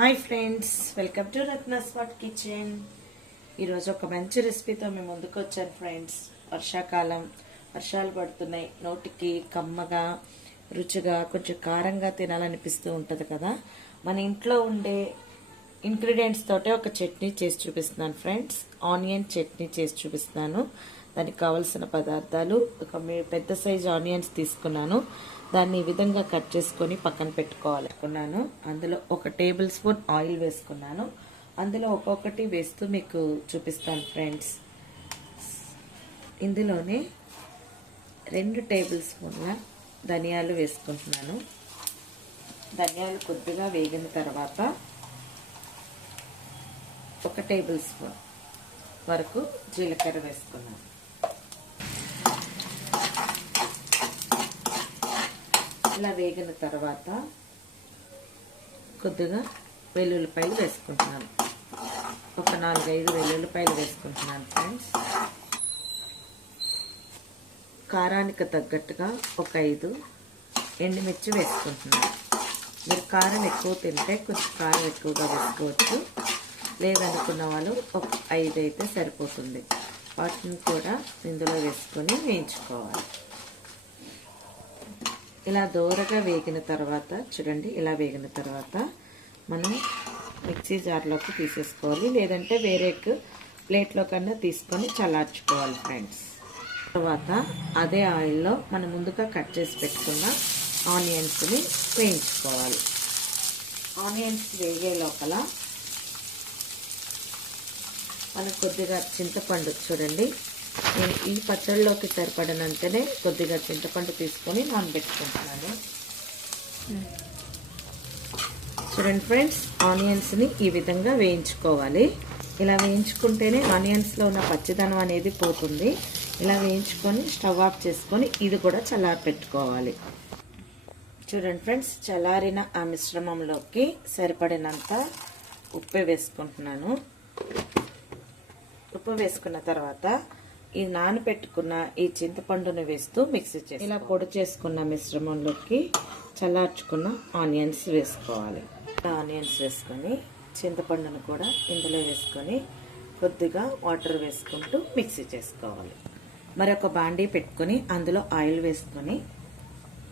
Hi friends, welcome to Ratna spot kitchen. ఈరోజు ఒక మంచి రెసిపీతో మేము ముందుకు వచ్చాను ఫ్రెండ్స్. వర్షాకాలం, వర్షాలు పడుతున్నాయి. నోటికి కమ్మగా, రుచిగా, కొంచెం కారంగా తినాలనిపిస్తూ ఉంటుంది కదా. మన ఇంట్లో ఉండే ఇంగ్రీడియంట్స్ తోటే ఒక చట్నీ చేసి చూపిస్తున్నాను ఫ్రెండ్స్. ఆనియన్ చట్నీ చేసి చూపిస్తున్నాను. దానికి కావలసిన పదార్థాలు: ఒక పెద్ద సైజు ఆనియన్స్ తీసుకున్నాను. దాన్ని ఈ విధంగా కట్ చేసుకొని పక్కన పెట్టుకోవాలనుకున్నాను. అందులో 1 టేబుల్ స్పూన్ ఆయిల్ వేసుకున్నాను. అందులో ఒక్కొక్కటి వేస్తూ మీకు చూపిస్తాను ఫ్రెండ్స్. ఇందులోనే 2 టేబుల్ స్పూన్ల ధనియాలు వేసుకుంటున్నాను. ధనియాలు కొద్దిగా వేగిన తర్వాత 1 టేబుల్ స్పూన్ వరకు జీలకర్ర వేసుకున్నాను. ఇలా వేగిన తర్వాత కొద్దిగా వెల్లుల్లిపాయలు వేసుకుంటున్నాను. ఒక 4-5 వెల్లుల్లిపాయలు వేసుకుంటున్నాను ఫ్రెండ్స్. కారానికి తగ్గట్టుగా ఒక 5 ఎండుమిర్చి వేసుకుంటున్నాను. మీరు కారం ఎక్కువ తింటే కొంచెం కారం ఎక్కువగా వేసుకోవచ్చు. లేదనుకున్న వాళ్ళు ఒక 5 అయితే సరిపోతుంది. వాటిని కూడా ఇందులో వేసుకొని వేయించుకోవాలి. ఇలా దూరగా వేగిన తర్వాత చూడండి, ఇలా వేగిన తర్వాత మనం మిక్సీ జార్లోకి తీసేసుకోవాలి. లేదంటే వేరే ప్లేట్లో కన్నా తీసుకొని చల్లార్చుకోవాలి ఫ్రెండ్స్. తర్వాత అదే ఆయిల్లో మనం ముందుగా కట్ చేసి పెట్టుకున్న ఆనియన్స్ని వేయించుకోవాలి. ఆనియన్స్ వేగే లోపల మనం కొద్దిగా చింతపండు, చూడండి నేను ఈ పచ్చడిలోకి సరిపడినంతనే కొద్దిగా చింతపండు తీసుకొని నానబెట్టుకుంటున్నాను. చూడండి ఫ్రెండ్స్, ఆనియన్స్ని ఈ విధంగా వేయించుకోవాలి. ఇలా వేయించుకుంటేనే ఆనియన్స్లో ఉన్న పచ్చిదనం అనేది పోతుంది. ఇలా వేయించుకొని స్టవ్ ఆఫ్ చేసుకొని ఇది కూడా చల్లారి పెట్టుకోవాలి. చూడండి ఫ్రెండ్స్, చల్లారిన ఆ మిశ్రమంలోకి సరిపడినంత ఉప్పు వేసుకుంటున్నాను. ఉప్పు వేసుకున్న తర్వాత ఈ నానబెట్టుకున్న ఈ చింతపండును వేస్తూ మిక్సీ చేసి ఇలా పొడి చేసుకున్న మిశ్రమంలోకి చల్లార్చుకున్న ఆనియన్స్ వేసుకోవాలి. ఆనియన్స్ వేసుకొని చింతపండును కూడా ఇందులో వేసుకొని కొద్దిగా వాటర్ వేసుకుంటూ మిక్సీ చేసుకోవాలి. మరొక బాండీ పెట్టుకొని అందులో ఆయిల్ వేసుకొని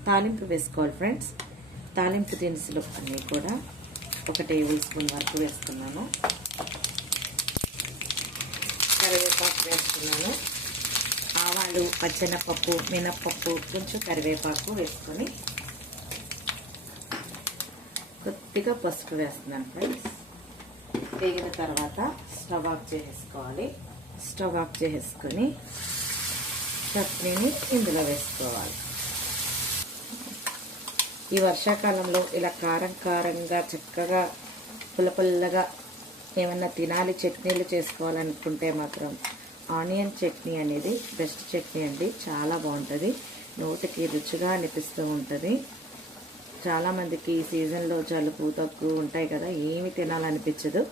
తాలింపు వేసుకోవాలి ఫ్రెండ్స్. తాలింపు దినుసులు అన్నీ కూడా 1 టేబుల్ స్పూన్ వరకు వేసుకున్నాను. కరివేపాకు వేసుకున్నాను. ఆవాలు, పచ్చెనపప్పు, మినప్పప్పు, కొంచెం కరివేపాకు వేసుకొని కొద్దిగా పసుపు వేస్తున్నాను ఫ్రెండ్స్. వేగిన తర్వాత స్టవ్ ఆఫ్ చేసుకోవాలి. స్టవ్ ఆఫ్ చేసుకొని చట్నీని ఇందులో వేసుకోవాలి. ఈ వర్షాకాలంలో ఇలా కారం కారంగా చక్కగా పుల్లపుల్లగా ఏమన్నా తినాలి, చట్నీలు చేసుకోవాలనుకుంటే మాత్రం ఆనియన్ చట్నీ అనేది బెస్ట్ చట్నీ అండి. చాలా బాగుంటుంది, నోటికి రుచిగా అనిపిస్తూ ఉంటుంది. చాలామందికి ఈ సీజన్లో జలుబు, దగ్గు ఉంటాయి కదా, ఏమి తినాలనిపించదు.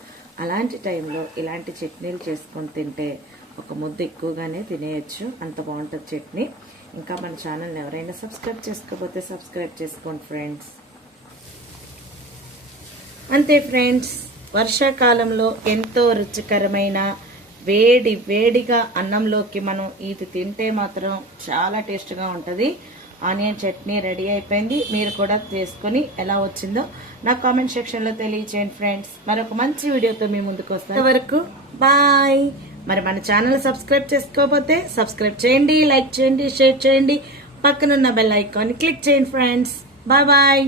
అలాంటి టైంలో ఇలాంటి చట్నీలు చేసుకొని తింటే ఒక ముద్ద ఎక్కువగానే తినేయచ్చు, అంత బాగుంటుంది చట్నీ. ఇంకా మన ఛానల్ని ఎవరైనా సబ్స్క్రైబ్ చేసుకోకపోతే సబ్స్క్రైబ్ చేసుకోండి ఫ్రెండ్స్. అంతే ఫ్రెండ్స్, వర్షాకాలంలో ఎంతో రుచికరమైన వేడిగా అన్నంలోకి మనం ఇది తింటే మాత్రం చాలా టేస్ట్గా ఉంటుంది. ఆనియన్ చట్నీ రెడీ అయిపోయింది. మీరు కూడా చేసుకొని ఎలా వచ్చిందో నా కామెంట్ సెక్షన్లో తెలియచేయండి ఫ్రెండ్స్. మరొక మంచి వీడియోతో మీ ముందుకు వస్తాను. అంతవరకు బాయ్. మరి మన ఛానల్ సబ్స్క్రైబ్ చేసుకోకపోతే సబ్స్క్రైబ్ చేయండి, లైక్ చేయండి, షేర్ చేయండి, పక్కనున్న బెల్ ఐకాన్ని క్లిక్ చేయండి ఫ్రెండ్స్. Bye bye.